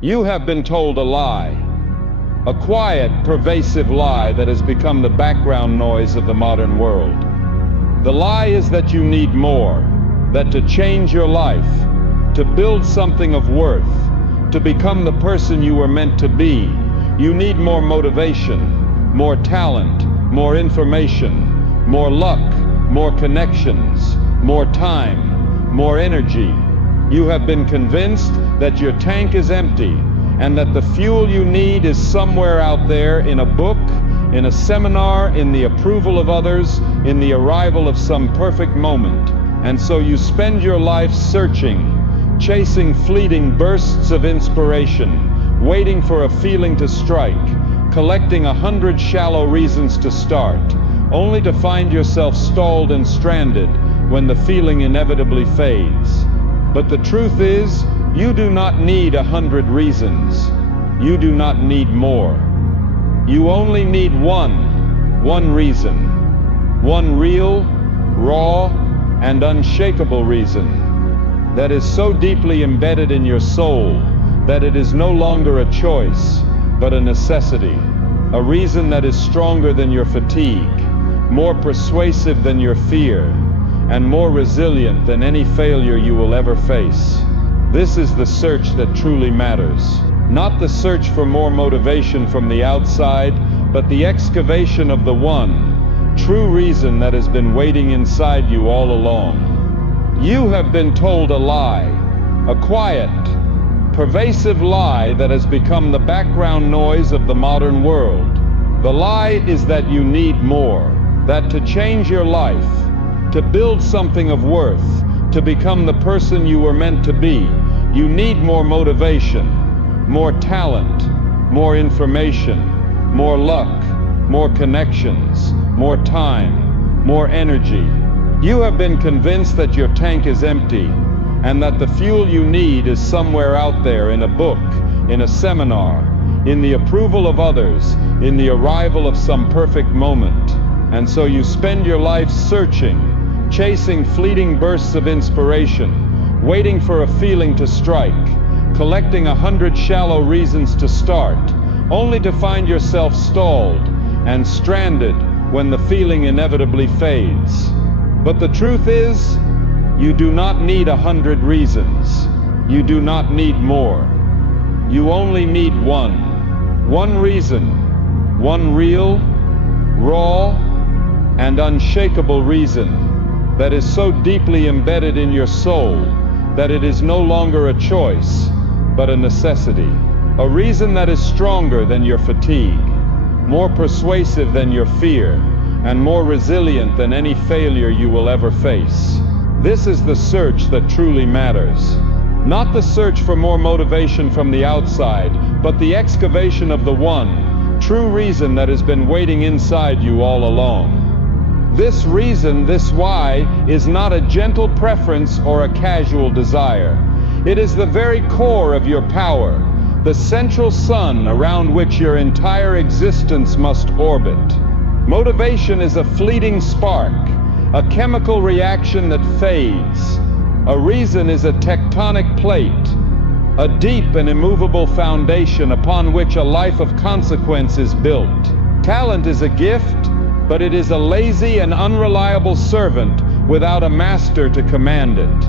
You have been told a lie, a quiet, pervasive lie that has become the background noise of the modern world. The lie is that you need more, that to change your life, to build something of worth, to become the person you were meant to be, you need more motivation, more talent, more information, more luck, more connections, more time, more energy. You have been convinced that your tank is empty and that the fuel you need is somewhere out there in a book, in a seminar, in the approval of others, in the arrival of some perfect moment. And so you spend your life searching, chasing fleeting bursts of inspiration, waiting for a feeling to strike, collecting 100 shallow reasons to start, only to find yourself stalled and stranded when the feeling inevitably fades. But the truth is, you do not need 100 reasons. You do not need more. You only need one reason. One real, raw, and unshakable reason that is so deeply embedded in your soul that it is no longer a choice, but a necessity. A reason that is stronger than your fatigue, more persuasive than your fear, and more resilient than any failure you will ever face. This is the search that truly matters. Not the search for more motivation from the outside, but the excavation of the one true reason that has been waiting inside you all along. You have been told a lie, a quiet, pervasive lie that has become the background noise of the modern world. The lie is that you need more, that to change your life, to build something of worth, to become the person you were meant to be, you need more motivation, more talent, more information, more luck, more connections, more time, more energy. You have been convinced that your tank is empty and that the fuel you need is somewhere out there in a book, in a seminar, in the approval of others, in the arrival of some perfect moment. And so you spend your life searching, chasing fleeting bursts of inspiration, waiting for a feeling to strike, collecting 100 shallow reasons to start, only to find yourself stalled and stranded when the feeling inevitably fades. But the truth is, you do not need 100 reasons. You do not need more. You only need one reason, one real, raw, and unshakable reason that is so deeply embedded in your soul that it is no longer a choice, but a necessity. A reason that is stronger than your fatigue, more persuasive than your fear, and more resilient than any failure you will ever face. This is the search that truly matters. Not the search for more motivation from the outside, but the excavation of the one true reason that has been waiting inside you all along. This reason, this why, is not a gentle preference or a casual desire. It is the very core of your power, the central sun around which your entire existence must orbit. Motivation is a fleeting spark, a chemical reaction that fades. A reason is a tectonic plate, a deep and immovable foundation upon which a life of consequence is built. Talent is a gift, but it is a lazy and unreliable servant without a master to command it.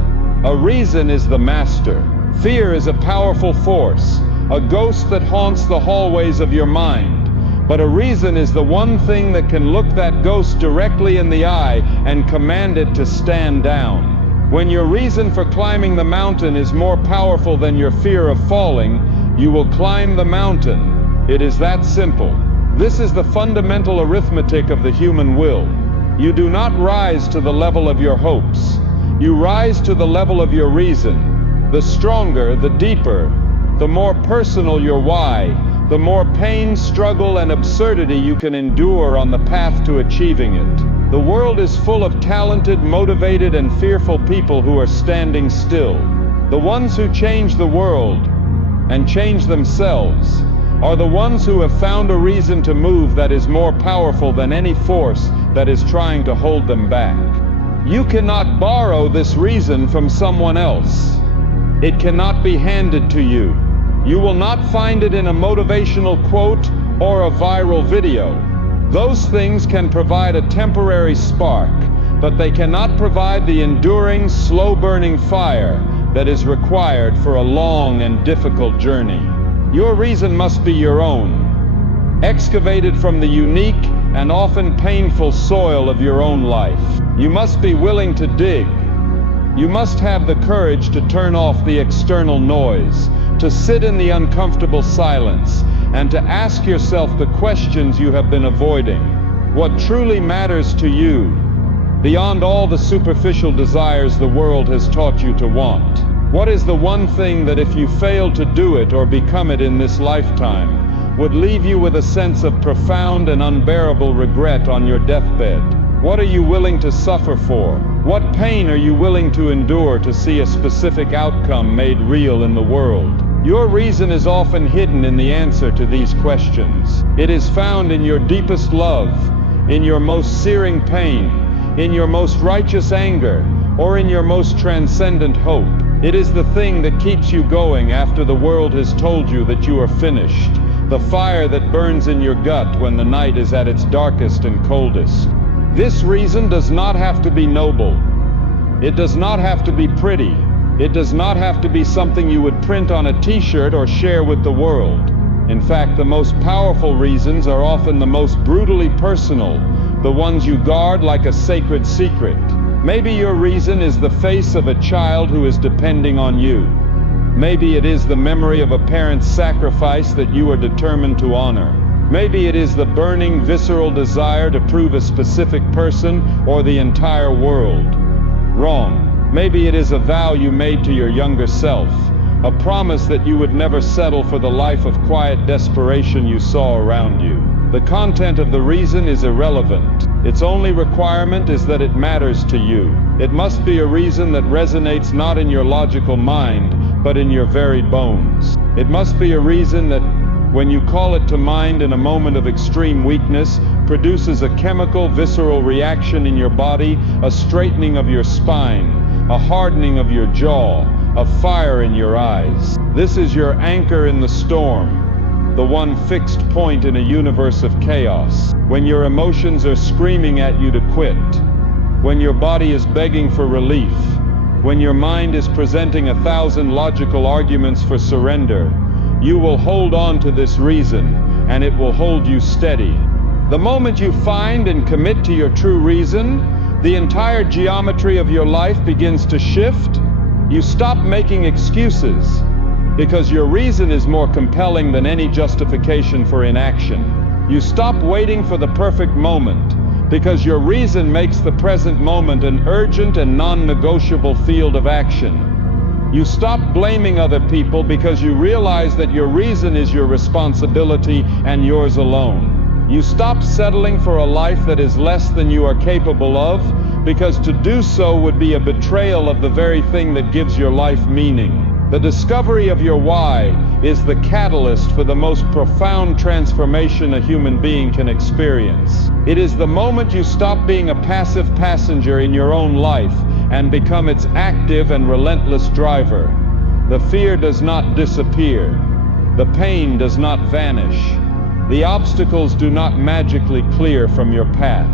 A reason is the master. Fear is a powerful force, a ghost that haunts the hallways of your mind. But a reason is the one thing that can look that ghost directly in the eye and command it to stand down. When your reason for climbing the mountain is more powerful than your fear of falling, you will climb the mountain. It is that simple. This is the fundamental arithmetic of the human will. You do not rise to the level of your hopes. You rise to the level of your reason. The stronger, the deeper, the more personal your why, the more pain, struggle, and absurdity you can endure on the path to achieving it. The world is full of talented, motivated, and fearful people who are standing still. The ones who change the world and change themselves are the ones who have found a reason to move that is more powerful than any force that is trying to hold them back. You cannot borrow this reason from someone else. It cannot be handed to you. You will not find it in a motivational quote or a viral video. Those things can provide a temporary spark, but they cannot provide the enduring, slow-burning fire that is required for a long and difficult journey. Your reason must be your own, excavated from the unique and often painful soil of your own life. You must be willing to dig. You must have the courage to turn off the external noise, to sit in the uncomfortable silence, and to ask yourself the questions you have been avoiding. What truly matters to you, beyond all the superficial desires the world has taught you to want? What is the one thing that, if you fail to do it or become it in this lifetime, would leave you with a sense of profound and unbearable regret on your deathbed? What are you willing to suffer for? What pain are you willing to endure to see a specific outcome made real in the world? Your reason is often hidden in the answer to these questions. It is found in your deepest love, in your most searing pain, in your most righteous anger, or in your most transcendent hope. It is the thing that keeps you going after the world has told you that you are finished, the fire that burns in your gut when the night is at its darkest and coldest. This reason does not have to be noble. It does not have to be pretty. It does not have to be something you would print on a t-shirt or share with the world. In fact, the most powerful reasons are often the most brutally personal, the ones you guard like a sacred secret. Maybe your reason is the face of a child who is depending on you. Maybe it is the memory of a parent's sacrifice that you are determined to honor. Maybe it is the burning, visceral desire to prove a specific person or the entire world wrong. Maybe it is a vow you made to your younger self, a promise that you would never settle for the life of quiet desperation you saw around you. The content of the reason is irrelevant. Its only requirement is that it matters to you. It must be a reason that resonates not in your logical mind, but in your very bones. It must be a reason that, when you call it to mind in a moment of extreme weakness, produces a chemical, visceral reaction in your body, a straightening of your spine, a hardening of your jaw, a fire in your eyes. This is your anchor in the storm, the one fixed point in a universe of chaos. When your emotions are screaming at you to quit, when your body is begging for relief, when your mind is presenting 1,000 logical arguments for surrender, you will hold on to this reason, and it will hold you steady. The moment you find and commit to your true reason, the entire geometry of your life begins to shift. You stop making excuses, because your reason is more compelling than any justification for inaction. You stop waiting for the perfect moment, because your reason makes the present moment an urgent and non-negotiable field of action. You stop blaming other people because you realize that your reason is your responsibility and yours alone. You stop settling for a life that is less than you are capable of, because to do so would be a betrayal of the very thing that gives your life meaning. The discovery of your why is the catalyst for the most profound transformation a human being can experience. It is the moment you stop being a passive passenger in your own life and become its active and relentless driver. The fear does not disappear. The pain does not vanish. The obstacles do not magically clear from your path.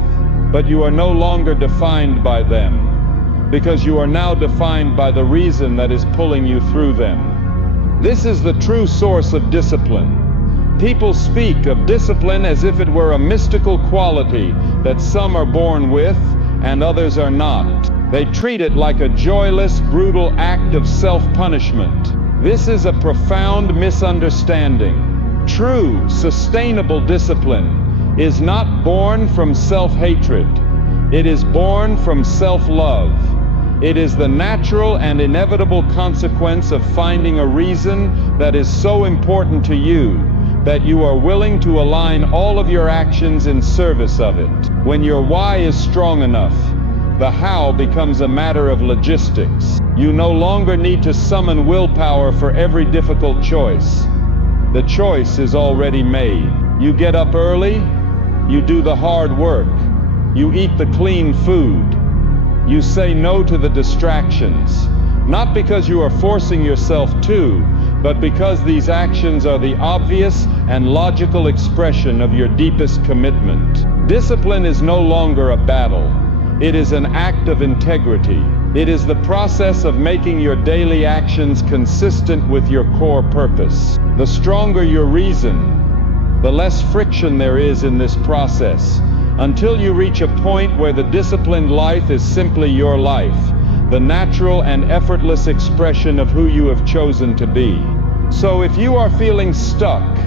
But you are no longer defined by them, because you are now defined by the reason that is pulling you through them. This is the true source of discipline. People speak of discipline as if it were a mystical quality that some are born with and others are not. They treat it like a joyless, brutal act of self-punishment. This is a profound misunderstanding. True, sustainable discipline is not born from self-hatred. It is born from self-love. It is the natural and inevitable consequence of finding a reason that is so important to you that you are willing to align all of your actions in service of it. When your why is strong enough, the how becomes a matter of logistics. You no longer need to summon willpower for every difficult choice. The choice is already made. You get up early, you do the hard work, you eat the clean food, you say no to the distractions, not because you are forcing yourself to, but because these actions are the obvious and logical expression of your deepest commitment. Discipline is no longer a battle. It is an act of integrity. It is the process of making your daily actions consistent with your core purpose. The stronger your reason, the less friction there is in this process, until you reach a point where the disciplined life is simply your life, the natural and effortless expression of who you have chosen to be. So if you are feeling stuck,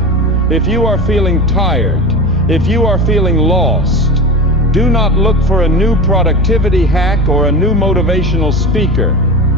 if you are feeling tired, if you are feeling lost, do not look for a new productivity hack or a new motivational speaker.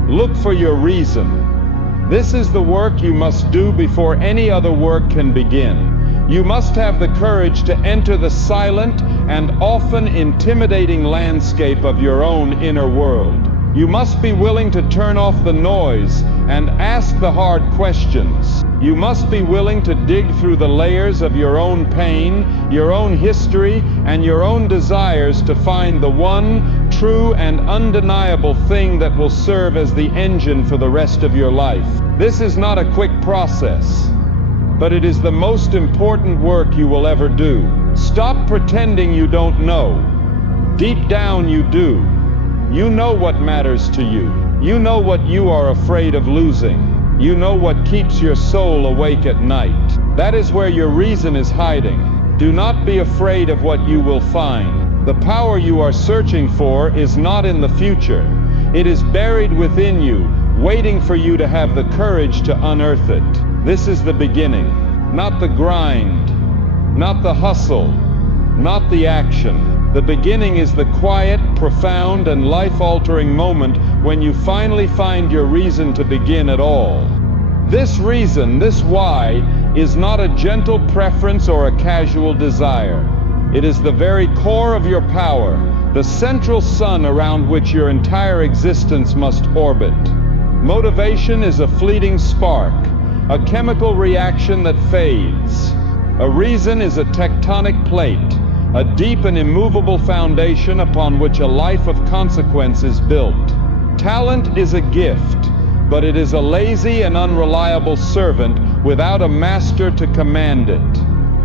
Look for your reason. This is the work you must do before any other work can begin. You must have the courage to enter the silent and often intimidating landscape of your own inner world. You must be willing to turn off the noise and ask the hard questions. You must be willing to dig through the layers of your own pain, your own history, and your own desires to find the one true and undeniable thing that will serve as the engine for the rest of your life. This is not a quick process, but it is the most important work you will ever do. Stop pretending you don't know. Deep down you do. You know what matters to you. You know what you are afraid of losing. You know what keeps your soul awake at night. That is where your reason is hiding. Do not be afraid of what you will find. The power you are searching for is not in the future. It is buried within you, waiting for you to have the courage to unearth it. This is the beginning, not the grind, not the hustle, not the action. The beginning is the quiet, profound, and life-altering moment when you finally find your reason to begin at all. This reason, this why, is not a gentle preference or a casual desire. It is the very core of your power, the central sun around which your entire existence must orbit. Motivation is a fleeting spark, a chemical reaction that fades. A reason is a tectonic plate, a deep and immovable foundation upon which a life of consequence is built. Talent is a gift, but it is a lazy and unreliable servant without a master to command it.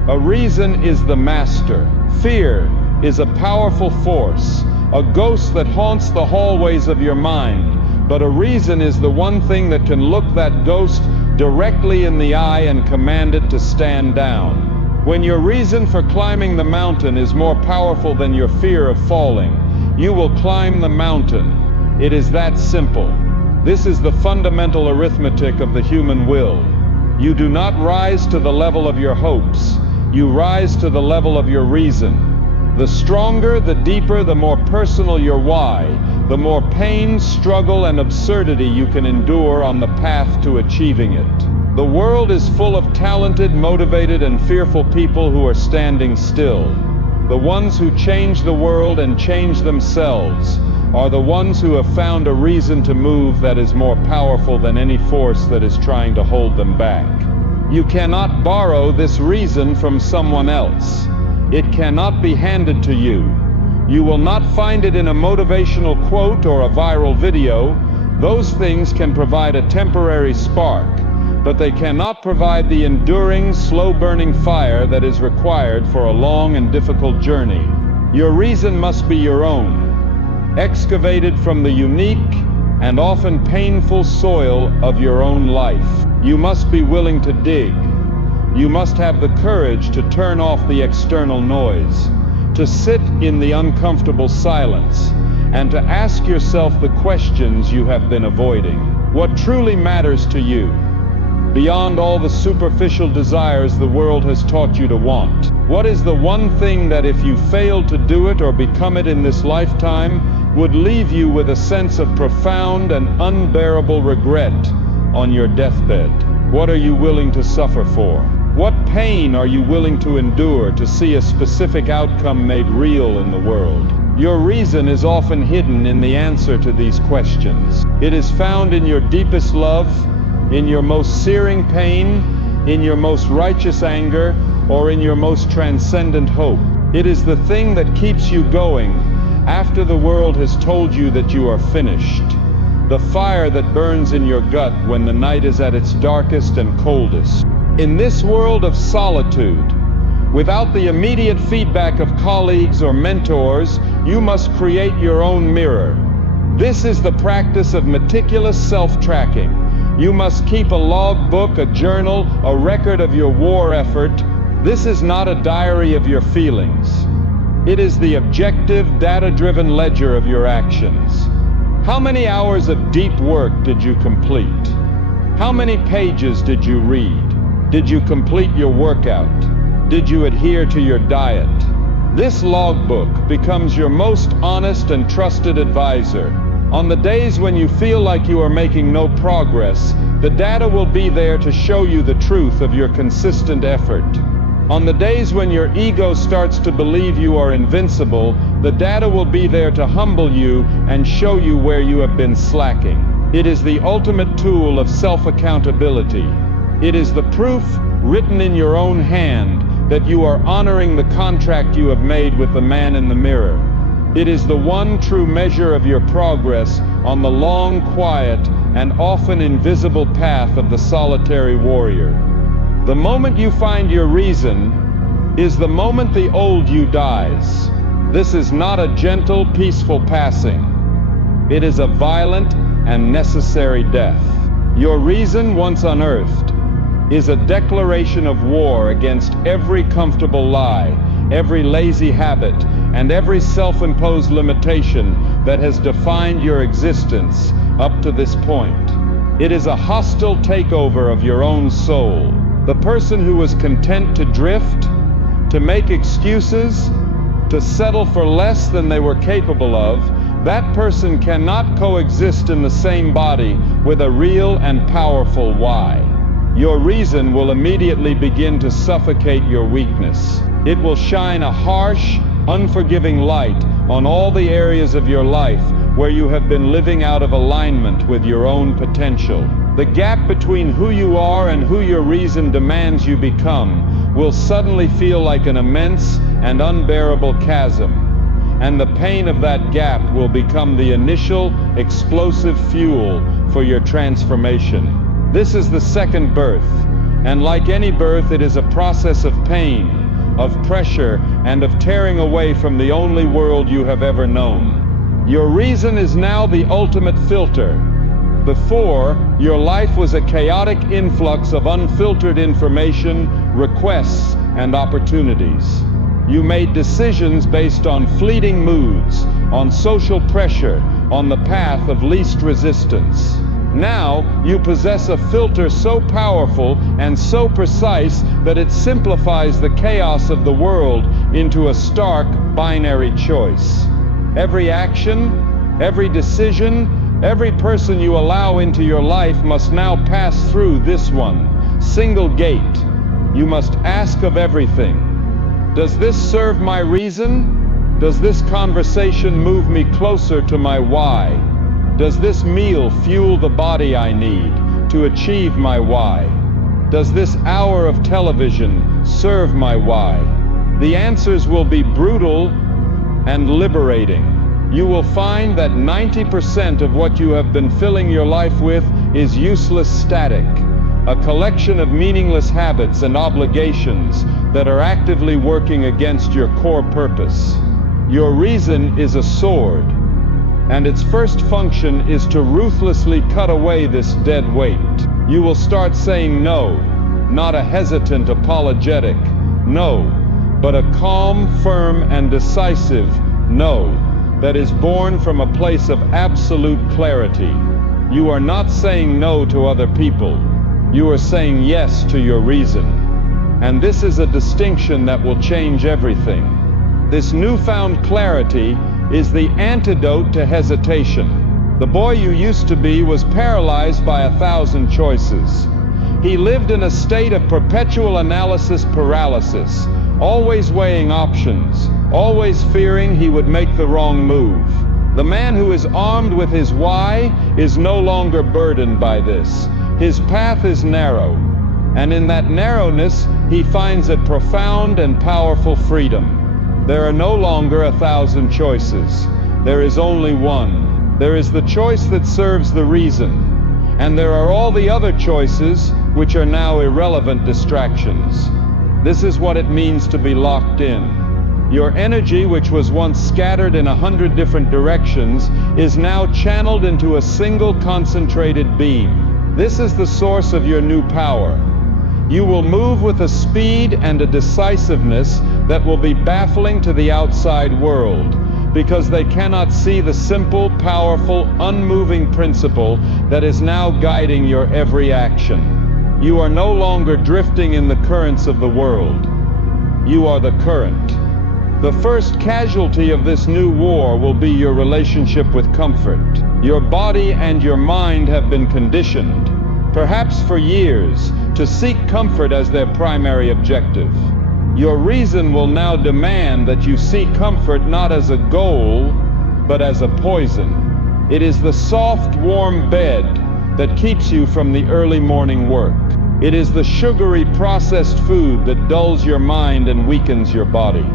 A reason is the master. Fear is a powerful force, a ghost that haunts the hallways of your mind, but a reason is the one thing that can look that ghost directly in the eye and command it to stand down. When your reason for climbing the mountain is more powerful than your fear of falling, you will climb the mountain. It is that simple. This is the fundamental arithmetic of the human will. You do not rise to the level of your hopes. You rise to the level of your reason. The stronger, the deeper, the more personal your why, the more pain, struggle, and absurdity you can endure on the path to achieving it. The world is full of talented, motivated, and fearful people who are standing still. The ones who change the world and change themselves are the ones who have found a reason to move that is more powerful than any force that is trying to hold them back. You cannot borrow this reason from someone else. It cannot be handed to you. You will not find it in a motivational quote or a viral video. Those things can provide a temporary spark, but they cannot provide the enduring, slow-burning fire that is required for a long and difficult journey. Your reason must be your own, excavated from the unique and often painful soil of your own life. You must be willing to dig. You must have the courage to turn off the external noise, to sit in the uncomfortable silence, and to ask yourself the questions you have been avoiding. What truly matters to you, beyond all the superficial desires the world has taught you to want? What is the one thing that, if you fail to do it or become it in this lifetime, would leave you with a sense of profound and unbearable regret on your deathbed? What are you willing to suffer for? What pain are you willing to endure to see a specific outcome made real in the world? Your reason is often hidden in the answer to these questions. It is found in your deepest love, in your most searing pain, in your most righteous anger, or in your most transcendent hope. It is the thing that keeps you going after the world has told you that you are finished. the fire that burns in your gut when the night is at its darkest and coldest. In this world of solitude, without the immediate feedback of colleagues or mentors, you must create your own mirror. This is the practice of meticulous self-tracking. You must keep a logbook, a journal, a record of your war effort. This is not a diary of your feelings. It is the objective, data-driven ledger of your actions. How many hours of deep work did you complete? How many pages did you read? Did you complete your workout? Did you adhere to your diet? This logbook becomes your most honest and trusted advisor. On the days when you feel like you are making no progress, the data will be there to show you the truth of your consistent effort. On the days when your ego starts to believe you are invincible, the data will be there to humble you and show you where you have been slacking. It is the ultimate tool of self-accountability. It is the proof, written in your own hand, that you are honoring the contract you have made with the man in the mirror. It is the one true measure of your progress on the long, quiet, and often invisible path of the solitary warrior. The moment you find your reason is the moment the old you dies. This is not a gentle, peaceful passing. It is a violent and necessary death. Your reason, once unearthed, is a declaration of war against every comfortable lie, every lazy habit, and every self-imposed limitation that has defined your existence up to this point. It is a hostile takeover of your own soul. The person who is content to drift, to make excuses, to settle for less than they were capable of, that person cannot coexist in the same body with a real and powerful why. Your reason will immediately begin to suffocate your weakness. It will shine a harsh, unforgiving light on all the areas of your life where you have been living out of alignment with your own potential. The gap between who you are and who your reason demands you become will suddenly feel like an immense and unbearable chasm. And the pain of that gap will become the initial, explosive fuel for your transformation. This is the second birth, and like any birth, it is a process of pain, of pressure, and of tearing away from the only world you have ever known. Your reason is now the ultimate filter. Before, your life was a chaotic influx of unfiltered information, requests, and opportunities. You made decisions based on fleeting moods, on social pressure, on the path of least resistance. Now, you possess a filter so powerful and so precise that it simplifies the chaos of the world into a stark binary choice. Every action, every decision, every person you allow into your life must now pass through this one single gate. You must ask of everything: does this serve my reason? Does this conversation move me closer to my why? Does this meal fuel the body I need to achieve my why? Does this hour of television serve my why? The answers will be brutal and liberating. You will find that 90% of what you have been filling your life with is useless static, a collection of meaningless habits and obligations that are actively working against your core purpose. Your reason is a sword, and its first function is to ruthlessly cut away this dead weight. You will start saying no, not a hesitant, apologetic no, but a calm, firm, and decisive no that is born from a place of absolute clarity. You are not saying no to other people. You are saying yes to your reason. And this is a distinction that will change everything. This newfound clarity is the antidote to hesitation. The boy you used to be was paralyzed by 1,000 choices. He lived in a state of perpetual analysis paralysis, always weighing options, always fearing he would make the wrong move. The man who is armed with his why is no longer burdened by this. His path is narrow, and in that narrowness he finds a profound and powerful freedom. There are no longer 1,000 choices. There is only one. There is the choice that serves the reason, and there are all the other choices which are now irrelevant distractions. This is what it means to be locked in. Your energy, which was once scattered in 100 different directions, is now channeled into a single concentrated beam. This is the source of your new power. You will move with a speed and a decisiveness that will be baffling to the outside world, because they cannot see the simple, powerful, unmoving principle that is now guiding your every action. You are no longer drifting in the currents of the world. You are the current. The first casualty of this new war will be your relationship with comfort. Your body and your mind have been conditioned, perhaps for years, to seek comfort as their primary objective. Your reason will now demand that you seek comfort not as a goal, but as a poison. It is the soft, warm bed that keeps you from the early morning work. It is the sugary, processed food that dulls your mind and weakens your body.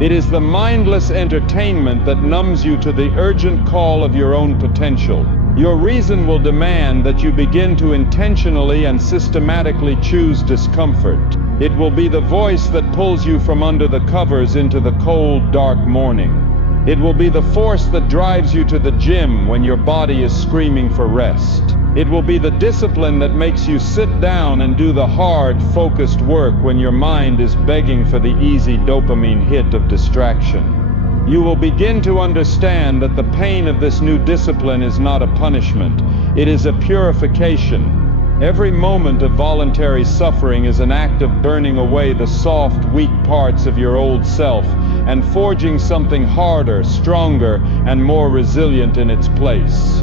It is the mindless entertainment that numbs you to the urgent call of your own potential. Your reason will demand that you begin to intentionally and systematically choose discomfort. It will be the voice that pulls you from under the covers into the cold, dark morning. It will be the force that drives you to the gym when your body is screaming for rest. It will be the discipline that makes you sit down and do the hard, focused work when your mind is begging for the easy dopamine hit of distraction. You will begin to understand that the pain of this new discipline is not a punishment. It is a purification. Every moment of voluntary suffering is an act of burning away the soft, weak parts of your old self and forging something harder, stronger, and more resilient in its place.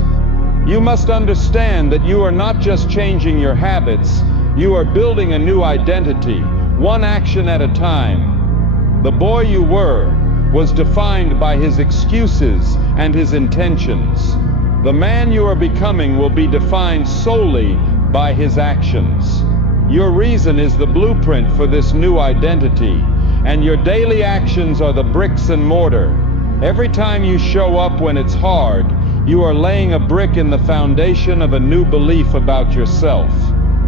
You must understand that you are not just changing your habits, you are building a new identity, one action at a time. The boy you were was defined by his excuses and his intentions. The man you are becoming will be defined solely by his actions. Your reason is the blueprint for this new identity, and your daily actions are the bricks and mortar. Every time you show up when it's hard, you are laying a brick in the foundation of a new belief about yourself.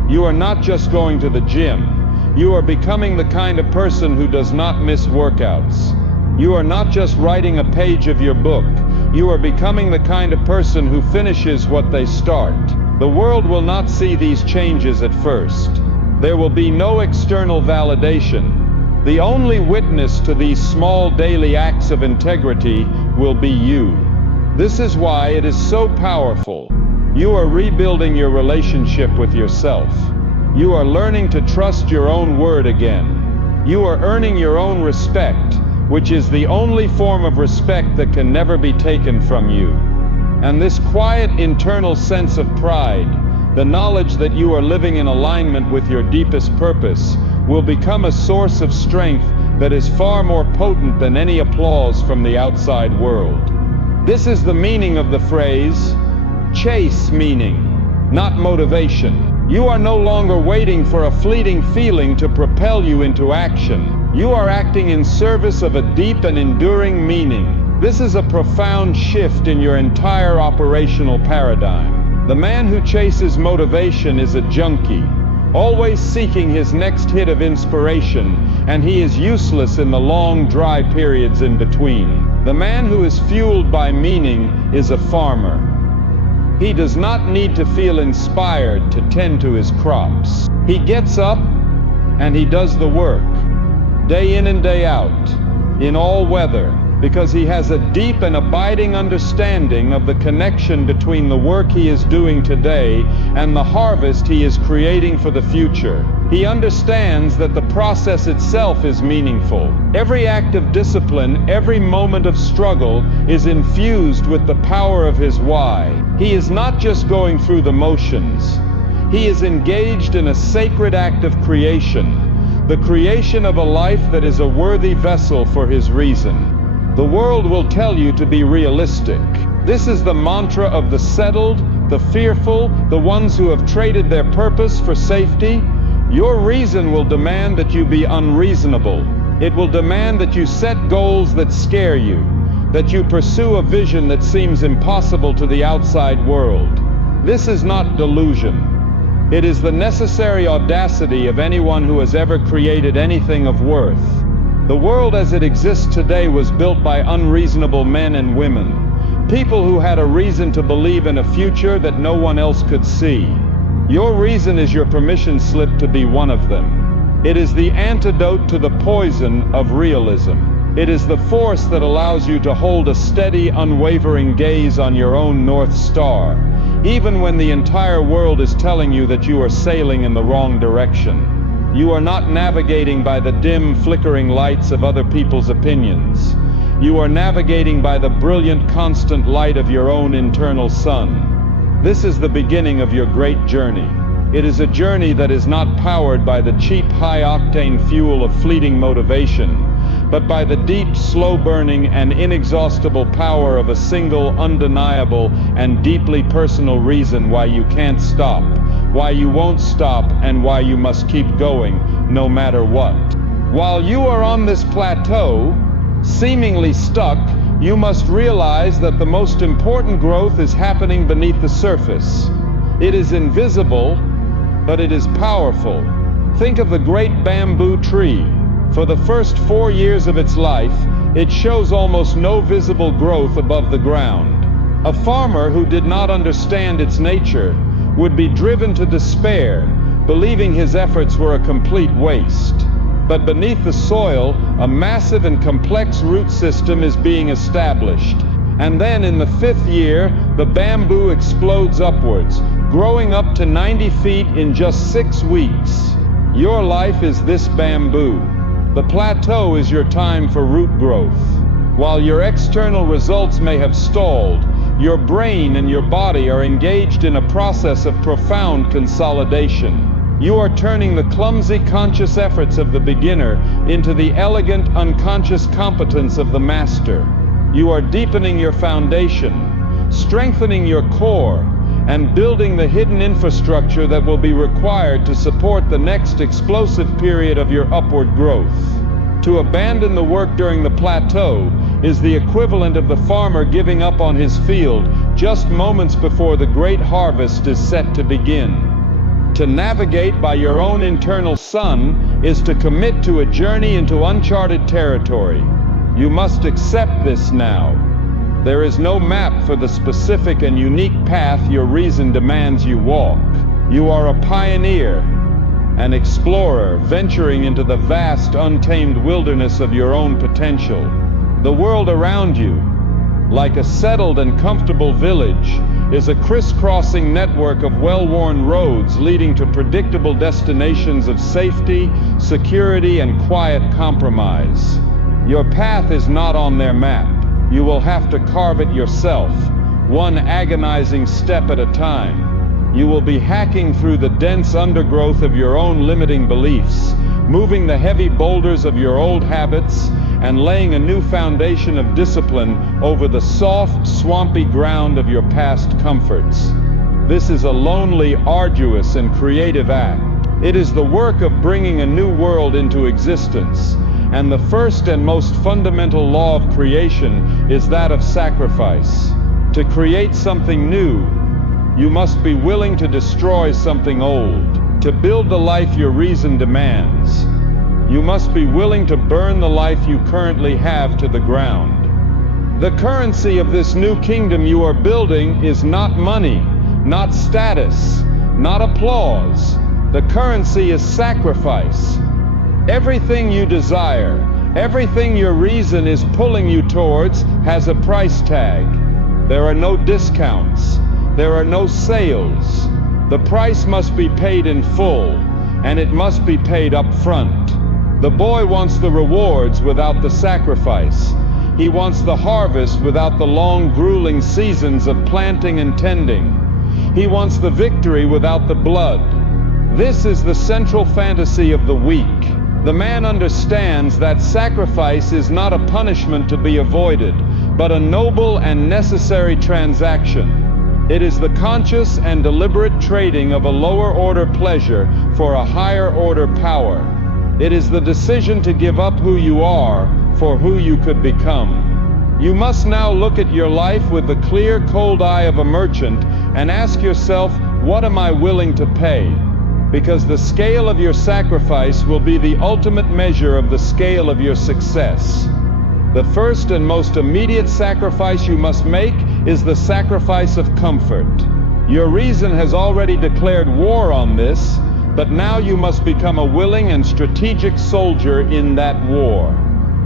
You are not just going to the gym. You are becoming the kind of person who does not miss workouts. You are not just writing a page of your book. You are becoming the kind of person who finishes what they start. The world will not see these changes at first. There will be no external validation. The only witness to these small daily acts of integrity will be you. This is why it is so powerful. You are rebuilding your relationship with yourself. You are learning to trust your own word again. You are earning your own respect, which is the only form of respect that can never be taken from you. And this quiet internal sense of pride, the knowledge that you are living in alignment with your deepest purpose, will become a source of strength that is far more potent than any applause from the outside world. This is the meaning of the phrase, chase meaning, not motivation. You are no longer waiting for a fleeting feeling to propel you into action. You are acting in service of a deep and enduring meaning. This is a profound shift in your entire operational paradigm. The man who chases motivation is a junkie, always seeking his next hit of inspiration, and he is useless in the long, dry periods in between. The man who is fueled by meaning is a farmer. He does not need to feel inspired to tend to his crops. He gets up and he does the work, day in and day out, in all weather, because he has a deep and abiding understanding of the connection between the work he is doing today and the harvest he is creating for the future. He understands that the process itself is meaningful. Every act of discipline, every moment of struggle is infused with the power of his why. He is not just going through the motions. He is engaged in a sacred act of creation, the creation of a life that is a worthy vessel for his reason. The world will tell you to be realistic. This is the mantra of the settled, the fearful, the ones who have traded their purpose for safety. Your reason will demand that you be unreasonable. It will demand that you set goals that scare you, that you pursue a vision that seems impossible to the outside world. This is not delusion. It is the necessary audacity of anyone who has ever created anything of worth. The world as it exists today was built by unreasonable men and women, people who had a reason to believe in a future that no one else could see. Your reason is your permission slip to be one of them. It is the antidote to the poison of realism. It is the force that allows you to hold a steady, unwavering gaze on your own North Star, even when the entire world is telling you that you are sailing in the wrong direction. You are not navigating by the dim, flickering lights of other people's opinions. You are navigating by the brilliant, constant light of your own internal sun. This is the beginning of your great journey. It is a journey that is not powered by the cheap, high-octane fuel of fleeting motivation, but by the deep, slow-burning, and inexhaustible power of a single, undeniable, and deeply personal reason why you can't stop, why you won't stop, and why you must keep going, no matter what. While you are on this plateau, seemingly stuck, you must realize that the most important growth is happening beneath the surface. It is invisible, but it is powerful. Think of the great bamboo tree. For the first 4 years of its life, it shows almost no visible growth above the ground. A farmer who did not understand its nature would be driven to despair, believing his efforts were a complete waste. But beneath the soil, a massive and complex root system is being established. And then in the 5th year, the bamboo explodes upwards, growing up to 90 feet in just 6 weeks. Your life is this bamboo. The plateau is your time for root growth. While your external results may have stalled, your brain and your body are engaged in a process of profound consolidation. You are turning the clumsy conscious efforts of the beginner into the elegant unconscious competence of the master. You are deepening your foundation, strengthening your core, and building the hidden infrastructure that will be required to support the next explosive period of your upward growth. To abandon the work during the plateau is the equivalent of the farmer giving up on his field just moments before the great harvest is set to begin. To navigate by your own internal sun is to commit to a journey into uncharted territory. You must accept this now. There is no map for the specific and unique path your reason demands you walk. You are a pioneer, an explorer, venturing into the vast, untamed wilderness of your own potential. The world around you, like a settled and comfortable village, is a crisscrossing network of well-worn roads leading to predictable destinations of safety, security, and quiet compromise. Your path is not on their map. You will have to carve it yourself, one agonizing step at a time. You will be hacking through the dense undergrowth of your own limiting beliefs, moving the heavy boulders of your old habits, and laying a new foundation of discipline over the soft, swampy ground of your past comforts. This is a lonely, arduous, and creative act. It is the work of bringing a new world into existence. And the first and most fundamental law of creation is that of sacrifice. To create something new, you must be willing to destroy something old. To build the life your reason demands, you must be willing to burn the life you currently have to the ground. The currency of this new kingdom you are building is not money, not status, not applause. The currency is sacrifice. Everything you desire, everything your reason is pulling you towards has a price tag. There are no discounts. There are no sales. The price must be paid in full, and it must be paid up front. The boy wants the rewards without the sacrifice. He wants the harvest without the long, grueling seasons of planting and tending. He wants the victory without the blood. This is the central fantasy of the weak. The man understands that sacrifice is not a punishment to be avoided, but a noble and necessary transaction. It is the conscious and deliberate trading of a lower-order pleasure for a higher-order power. It is the decision to give up who you are for who you could become. You must now look at your life with the clear, cold eye of a merchant and ask yourself, what am I willing to pay? Because the scale of your sacrifice will be the ultimate measure of the scale of your success. The first and most immediate sacrifice you must make is the sacrifice of comfort. Your reason has already declared war on this, but now you must become a willing and strategic soldier in that war.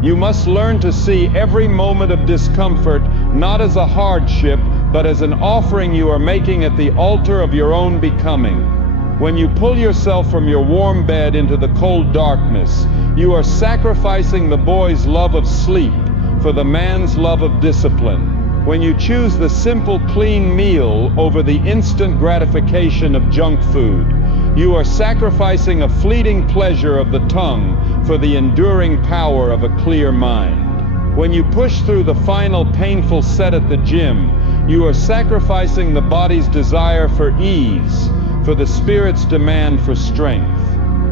You must learn to see every moment of discomfort not as a hardship, but as an offering you are making at the altar of your own becoming. When you pull yourself from your warm bed into the cold darkness, you are sacrificing the boy's love of sleep for the man's love of discipline. When you choose the simple, clean meal over the instant gratification of junk food, you are sacrificing a fleeting pleasure of the tongue for the enduring power of a clear mind. When you push through the final painful set at the gym, you are sacrificing the body's desire for ease for the spirit's demand for strength.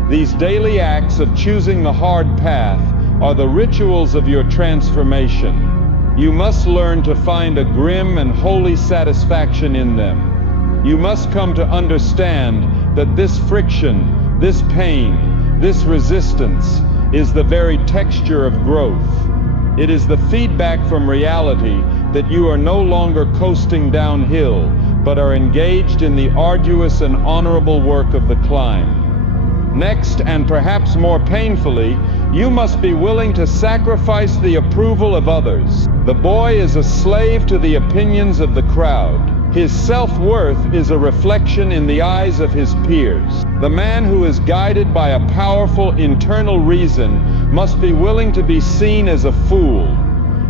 These daily acts of choosing the hard path are the rituals of your transformation. You must learn to find a grim and holy satisfaction in them. You must come to understand that this friction, this pain, this resistance is the very texture of growth. It is the feedback from reality that you are no longer coasting downhill, but are engaged in the arduous and honorable work of the climb. Next, and perhaps more painfully, you must be willing to sacrifice the approval of others. The boy is a slave to the opinions of the crowd. His self-worth is a reflection in the eyes of his peers. The man who is guided by a powerful internal reason must be willing to be seen as a fool,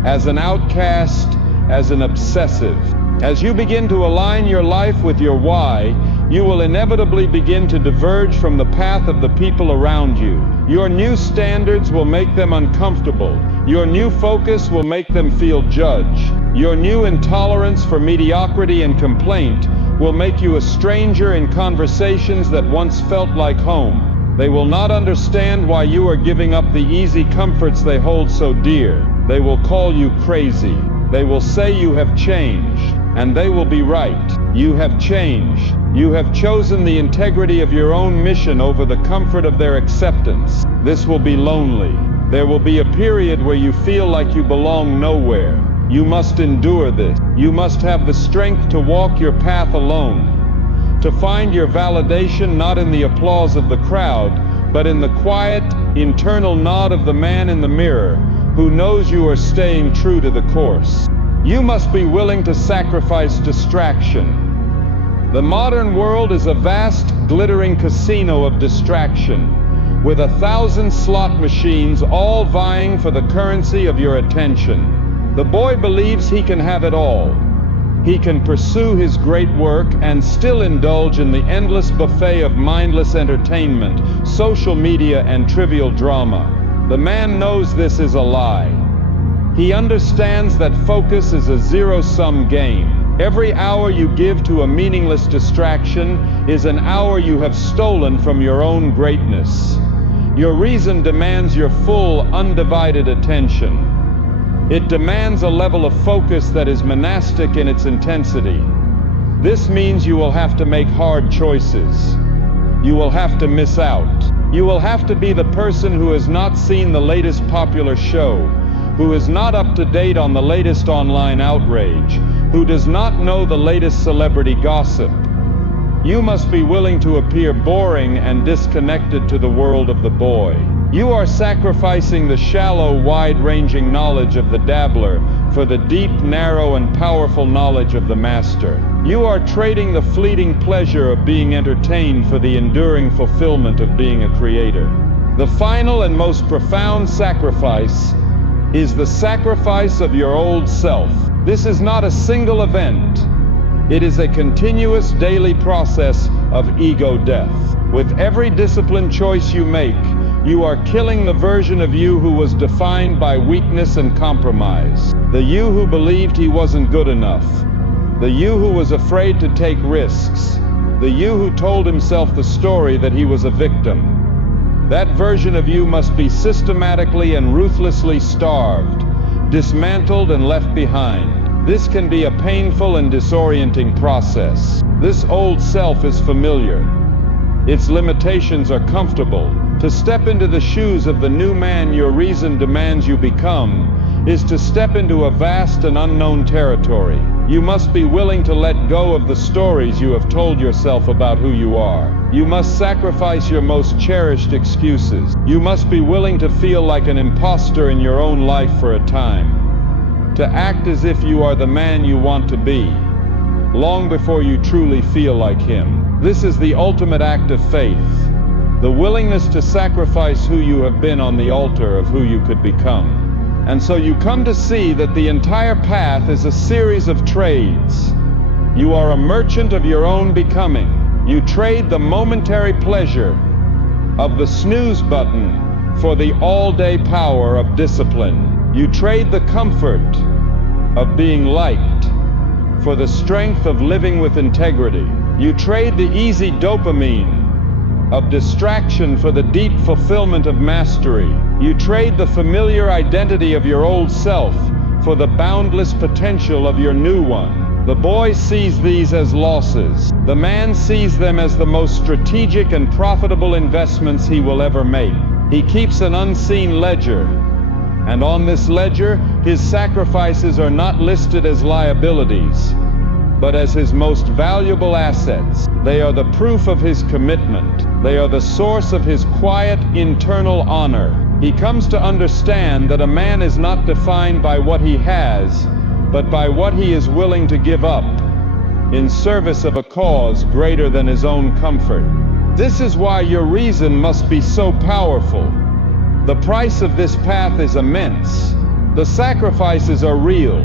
as an outcast, as an obsessive. As you begin to align your life with your why, you will inevitably begin to diverge from the path of the people around you. Your new standards will make them uncomfortable. Your new focus will make them feel judged. Your new intolerance for mediocrity and complaint will make you a stranger in conversations that once felt like home. They will not understand why you are giving up the easy comforts they hold so dear. They will call you crazy. They will say you have changed, and they will be right. You have changed. You have chosen the integrity of your own mission over the comfort of their acceptance. This will be lonely. There will be a period where you feel like you belong nowhere. You must endure this. You must have the strength to walk your path alone, to find your validation not in the applause of the crowd, but in the quiet, internal nod of the man in the mirror who knows you are staying true to the course. You must be willing to sacrifice distraction. The modern world is a vast, glittering casino of distraction, with 1,000 slot machines all vying for the currency of your attention. The boy believes he can have it all. He can pursue his great work and still indulge in the endless buffet of mindless entertainment, social media, and trivial drama. The man knows this is a lie. He understands that focus is a zero-sum game. Every hour you give to a meaningless distraction is an hour you have stolen from your own greatness. Your reason demands your full, undivided attention. It demands a level of focus that is monastic in its intensity. This means you will have to make hard choices. You will have to miss out. You will have to be the person who has not seen the latest popular show, who is not up to date on the latest online outrage, who does not know the latest celebrity gossip. You must be willing to appear boring and disconnected to the world of the boy. You are sacrificing the shallow, wide-ranging knowledge of the dabbler for the deep, narrow, and powerful knowledge of the master. You are trading the fleeting pleasure of being entertained for the enduring fulfillment of being a creator. The final and most profound sacrifice is the sacrifice of your old self. This is not a single event. It is a continuous daily process of ego death. With every disciplined choice you make, you are killing the version of you who was defined by weakness and compromise. The you who believed he wasn't good enough. The you who was afraid to take risks. The you who told himself the story that he was a victim. That version of you must be systematically and ruthlessly starved. dismantled and left behind. This can be a painful and disorienting process. This old self is familiar. Its limitations are comfortable. To step into the shoes of the new man your reason demands you become is to step into a vast and unknown territory. You must be willing to let go of the stories you have told yourself about who you are. You must sacrifice your most cherished excuses. You must be willing to feel like an imposter in your own life for a time. To act as if you are the man you want to be, long before you truly feel like him. This is the ultimate act of faith. The willingness to sacrifice who you have been on the altar of who you could become. And so you come to see that the entire path is a series of trades. You are a merchant of your own becoming. You trade the momentary pleasure of the snooze button for the all-day power of discipline. You trade the comfort of being liked for the strength of living with integrity. You trade the easy dopamine of distraction for the deep fulfillment of mastery. You trade the familiar identity of your old self for the boundless potential of your new one. The boy sees these as losses. The man sees them as the most strategic and profitable investments he will ever make. He keeps an unseen ledger, and on this ledger, his sacrifices are not listed as liabilities, but as his most valuable assets. They are the proof of his commitment. They are the source of his quiet internal honor. He comes to understand that a man is not defined by what he has, but by what he is willing to give up in service of a cause greater than his own comfort. This is why your reason must be so powerful. The price of this path is immense. The sacrifices are real.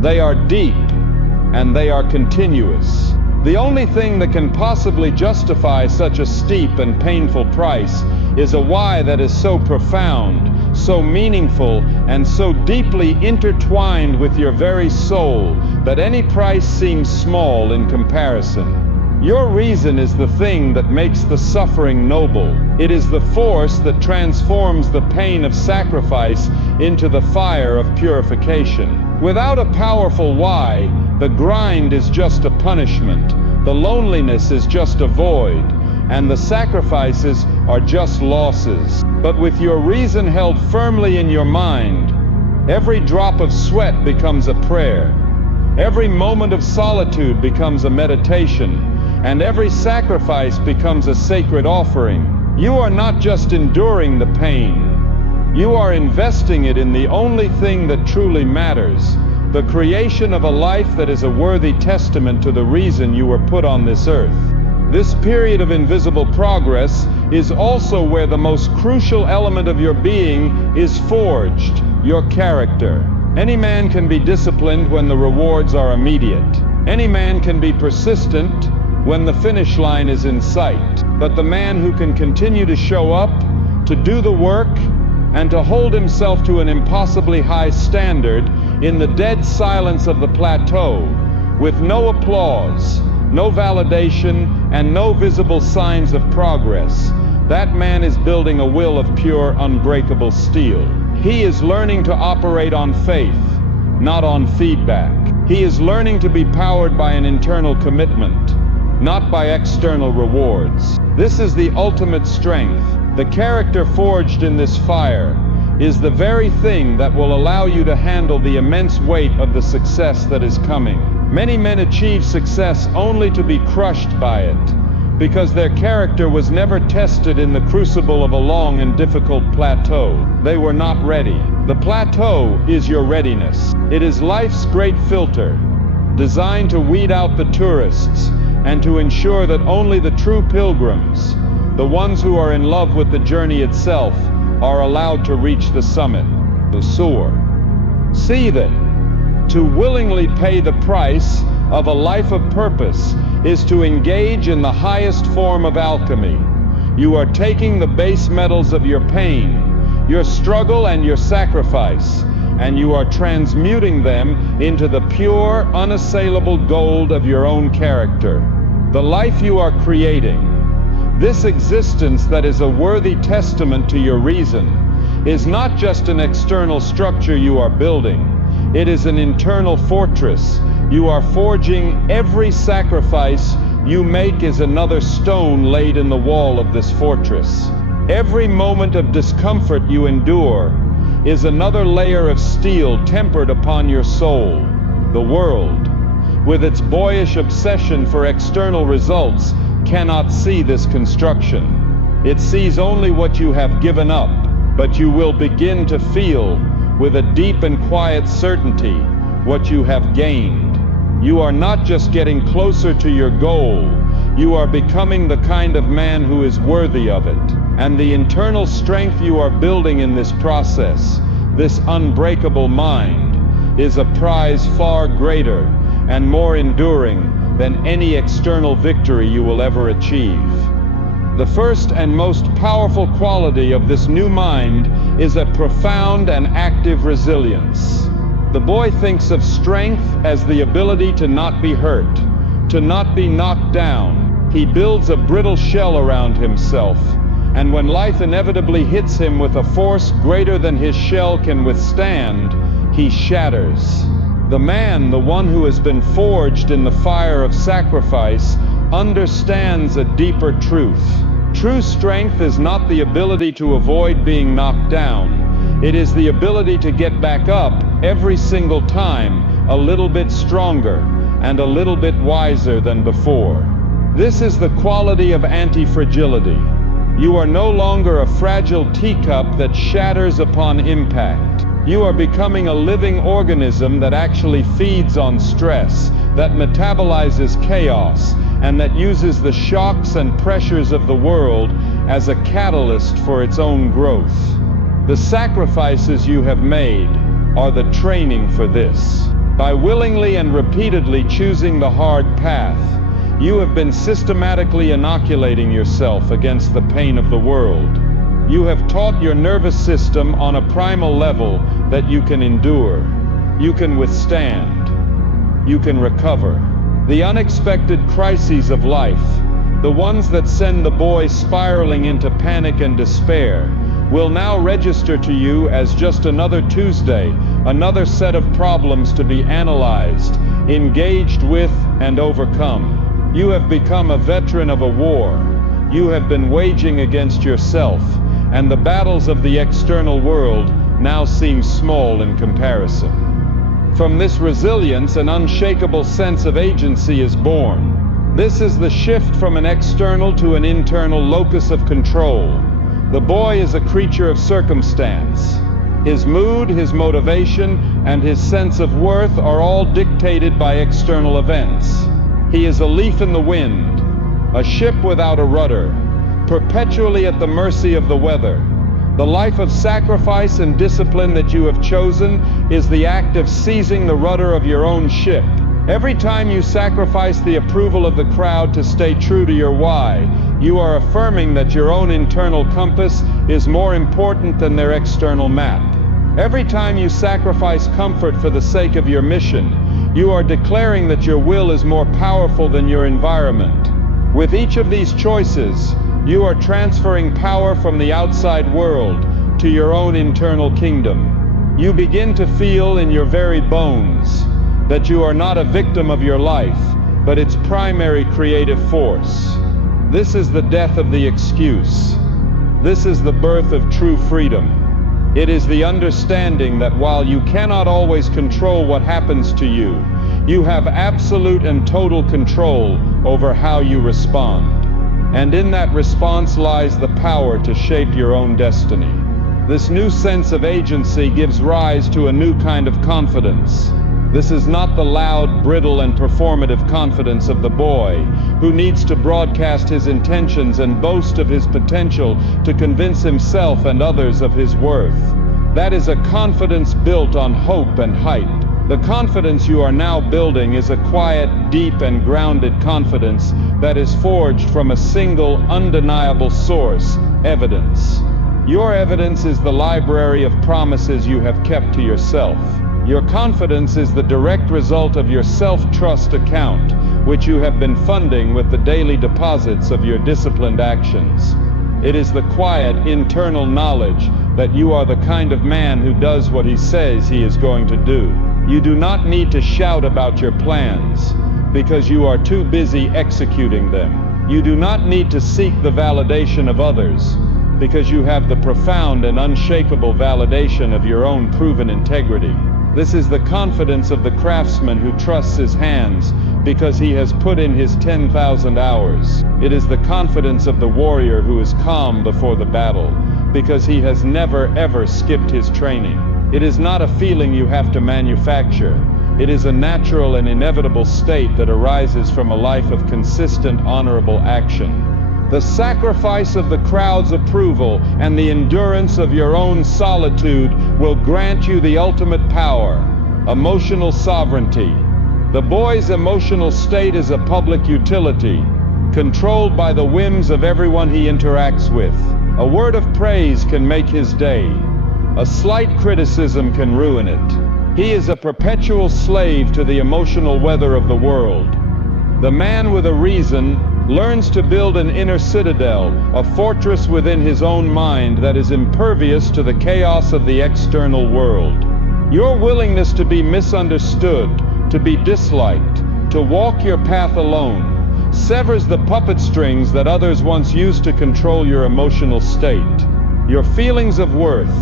They are deep. And they are continuous. The only thing that can possibly justify such a steep and painful price is a why that is so profound, so meaningful, and so deeply intertwined with your very soul that any price seems small in comparison. Your reason is the thing that makes the suffering noble. It is the force that transforms the pain of sacrifice into the fire of purification. Without a powerful why, the grind is just a punishment, the loneliness is just a void, and the sacrifices are just losses. But with your reason held firmly in your mind, every drop of sweat becomes a prayer, every moment of solitude becomes a meditation, and every sacrifice becomes a sacred offering. You are not just enduring the pain, you are investing it in the only thing that truly matters, the creation of a life that is a worthy testament to the reason you were put on this earth. This period of invisible progress is also where the most crucial element of your being is forged, your character. Any man can be disciplined when the rewards are immediate. Any man can be persistent when the finish line is in sight. But the man who can continue to show up, to do the work, and to hold himself to an impossibly high standard in the dead silence of the plateau, with no applause, no validation, and no visible signs of progress, that man is building a will of pure, unbreakable steel. He is learning to operate on faith, not on feedback. He is learning to be powered by an internal commitment, not by external rewards. This is the ultimate strength. The character forged in this fire is the very thing that will allow you to handle the immense weight of the success that is coming. Many men achieve success only to be crushed by it, because their character was never tested in the crucible of a long and difficult plateau. They were not ready. The plateau is your readiness. It is life's great filter, designed to weed out the tourists and to ensure that only the true pilgrims, the ones who are in love with the journey itself, are allowed to reach the summit, the soar. See then, to willingly pay the price of a life of purpose is to engage in the highest form of alchemy. You are taking the base metals of your pain, your struggle and your sacrifice, and you are transmuting them into the pure, unassailable gold of your own character. The life you are creating, this existence that is a worthy testament to your reason, is not just an external structure you are building. It is an internal fortress. You are forging. Every sacrifice you make is another stone laid in the wall of this fortress. Every moment of discomfort you endure is another layer of steel tempered upon your soul. The world, with its boyish obsession for external results, cannot see this construction. It sees only what you have given up, but you will begin to feel, with a deep and quiet certainty, what you have gained. You are not just getting closer to your goal, you are becoming the kind of man who is worthy of it. And the internal strength you are building in this process, this unbreakable mind, is a prize far greater and more enduring than any external victory you will ever achieve. The first and most powerful quality of this new mind is a profound and active resilience. The boy thinks of strength as the ability to not be hurt, to not be knocked down. He builds a brittle shell around himself, and when life inevitably hits him with a force greater than his shell can withstand, he shatters. The man, the one who has been forged in the fire of sacrifice, understands a deeper truth. True strength is not the ability to avoid being knocked down. It is the ability to get back up every single time, a little bit stronger and a little bit wiser than before. This is the quality of anti-fragility. You are no longer a fragile teacup that shatters upon impact. You are becoming a living organism that actually feeds on stress, that metabolizes chaos, and that uses the shocks and pressures of the world as a catalyst for its own growth. The sacrifices you have made are the training for this. By willingly and repeatedly choosing the hard path, you have been systematically inoculating yourself against the pain of the world. You have taught your nervous system on a primal level that you can endure, you can withstand, you can recover. The unexpected crises of life, the ones that send the boy spiraling into panic and despair, will now register to you as just another Tuesday, another set of problems to be analyzed, engaged with, and overcome. You have become a veteran of a war. You have been waging against yourself, and the battles of the external world now seem small in comparison. From this resilience, an unshakable sense of agency is born. This is the shift from an external to an internal locus of control. The boy is a creature of circumstance. His mood, his motivation, and his sense of worth are all dictated by external events. He is a leaf in the wind, a ship without a rudder, perpetually at the mercy of the weather. The life of sacrifice and discipline that you have chosen is the act of seizing the rudder of your own ship. Every time you sacrifice the approval of the crowd to stay true to your why, you are affirming that your own internal compass is more important than their external map. Every time you sacrifice comfort for the sake of your mission, you are declaring that your will is more powerful than your environment. With each of these choices, you are transferring power from the outside world to your own internal kingdom. You begin to feel in your very bones that you are not a victim of your life, but its primary creative force. This is the death of the excuse. This is the birth of true freedom. It is the understanding that while you cannot always control what happens to you, you have absolute and total control over how you respond. And in that response lies the power to shape your own destiny. This new sense of agency gives rise to a new kind of confidence. This is not the loud, brittle, and performative confidence of the boy who needs to broadcast his intentions and boast of his potential to convince himself and others of his worth. That is a confidence built on hope and hype. The confidence you are now building is a quiet, deep, and grounded confidence that is forged from a single, undeniable source: evidence. Your evidence is the library of promises you have kept to yourself. Your confidence is the direct result of your self-trust account, which you have been funding with the daily deposits of your disciplined actions. It is the quiet, internal knowledge that you are the kind of man who does what he says he is going to do. You do not need to shout about your plans, because you are too busy executing them. You do not need to seek the validation of others, because you have the profound and unshakable validation of your own proven integrity. This is the confidence of the craftsman who trusts his hands because he has put in his 10,000 hours. It is the confidence of the warrior who is calm before the battle because he has never ever skipped his training. It is not a feeling you have to manufacture. It is a natural and inevitable state that arises from a life of consistent, honorable action. The sacrifice of the crowd's approval and the endurance of your own solitude will grant you the ultimate power, emotional sovereignty. The boy's emotional state is a public utility, controlled by the whims of everyone he interacts with. A word of praise can make his day. A slight criticism can ruin it. He is a perpetual slave to the emotional weather of the world. The man with a reason learns to build an inner citadel, a fortress within his own mind that is impervious to the chaos of the external world. Your willingness to be misunderstood, to be disliked, to walk your path alone, severs the puppet strings that others once used to control your emotional state. Your feelings of worth,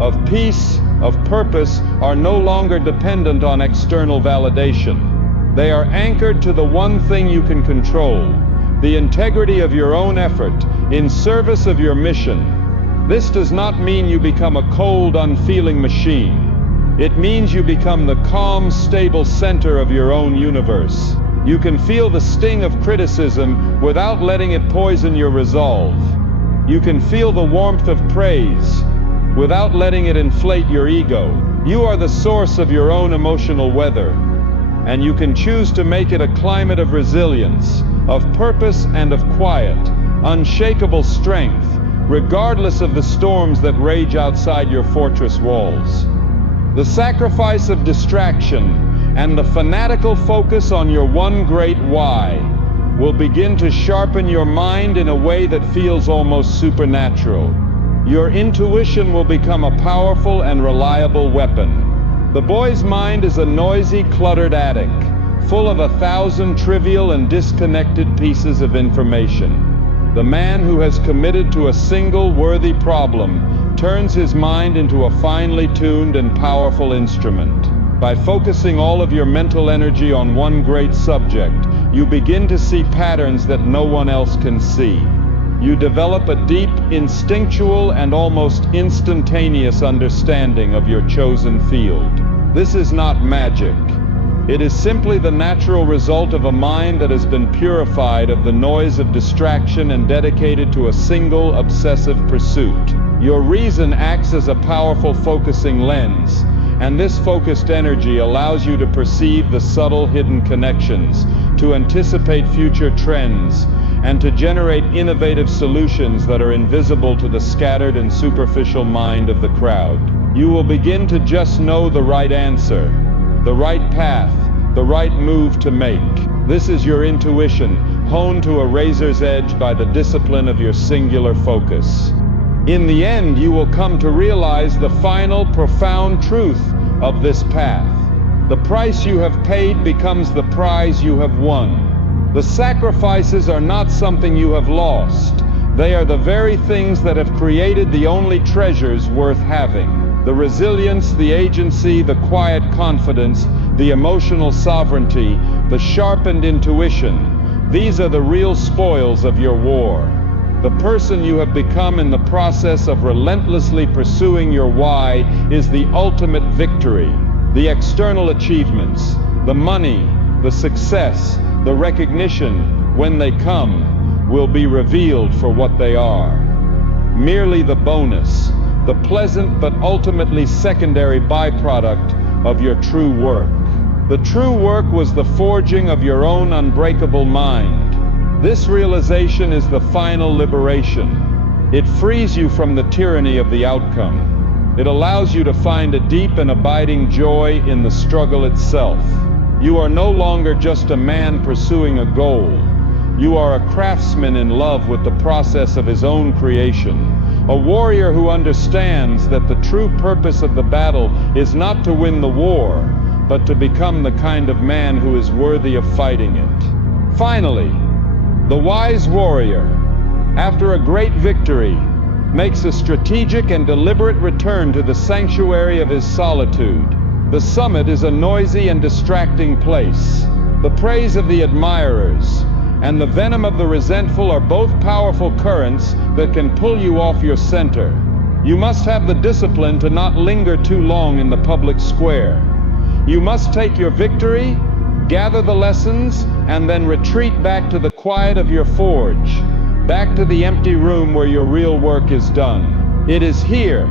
of peace, of purpose are no longer dependent on external validation. They are anchored to the one thing you can control, the integrity of your own effort in service of your mission. This does not mean you become a cold, unfeeling machine. It means you become the calm, stable center of your own universe. You can feel the sting of criticism without letting it poison your resolve. You can feel the warmth of praise without letting it inflate your ego. You are the source of your own emotional weather, and you can choose to make it a climate of resilience, of purpose and of quiet, unshakable strength, regardless of the storms that rage outside your fortress walls. The sacrifice of distraction and the fanatical focus on your one great why will begin to sharpen your mind in a way that feels almost supernatural. Your intuition will become a powerful and reliable weapon. The boy's mind is a noisy, cluttered attic, full of 1,000 trivial and disconnected pieces of information. The man who has committed to a single worthy problem turns his mind into a finely tuned and powerful instrument. By focusing all of your mental energy on one great subject, you begin to see patterns that no one else can see. You develop a deep, instinctual, and almost instantaneous understanding of your chosen field. This is not magic. It is simply the natural result of a mind that has been purified of the noise of distraction and dedicated to a single obsessive pursuit. Your reason acts as a powerful focusing lens, and this focused energy allows you to perceive the subtle hidden connections, to anticipate future trends, and to generate innovative solutions that are invisible to the scattered and superficial mind of the crowd. You will begin to just know the right answer, the right path, the right move to make. This is your intuition, honed to a razor's edge by the discipline of your singular focus. In the end, you will come to realize the final, profound truth of this path. The price you have paid becomes the prize you have won. The sacrifices are not something you have lost. They are the very things that have created the only treasures worth having. The resilience, the agency, the quiet confidence, the emotional sovereignty, the sharpened intuition. These are the real spoils of your war. The person you have become in the process of relentlessly pursuing your why is the ultimate victory. The external achievements, the money, the success, the recognition, when they come, will be revealed for what they are. Merely the bonus, the pleasant but ultimately secondary byproduct of your true work. The true work was the forging of your own unbreakable mind. This realization is the final liberation. It frees you from the tyranny of the outcome. It allows you to find a deep and abiding joy in the struggle itself. You are no longer just a man pursuing a goal. You are a craftsman in love with the process of his own creation, a warrior who understands that the true purpose of the battle is not to win the war, but to become the kind of man who is worthy of fighting it. Finally, the wise warrior, after a great victory, makes a strategic and deliberate return to the sanctuary of his solitude. The summit is a noisy and distracting place. The praise of the admirers and the venom of the resentful are both powerful currents that can pull you off your center. You must have the discipline to not linger too long in the public square. You must take your victory, gather the lessons, and then retreat back to the quiet of your forge, back to the empty room where your real work is done. It is here,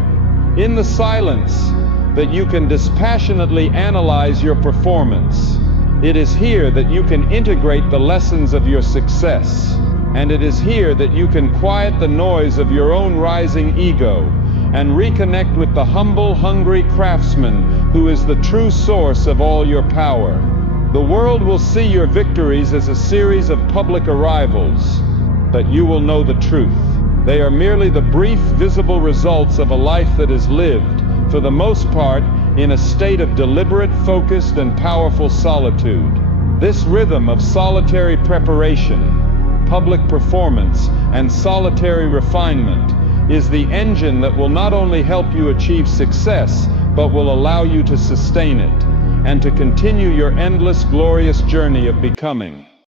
in the silence, that you can dispassionately analyze your performance. It is here that you can integrate the lessons of your success. And it is here that you can quiet the noise of your own rising ego and reconnect with the humble, hungry craftsman who is the true source of all your power. The world will see your victories as a series of public arrivals, but you will know the truth. They are merely the brief, visible results of a life that is lived, for the most part, in a state of deliberate, focused, and powerful solitude. This rhythm of solitary preparation, public performance, and solitary refinement is the engine that will not only help you achieve success, but will allow you to sustain it, and to continue your endless, glorious journey of becoming.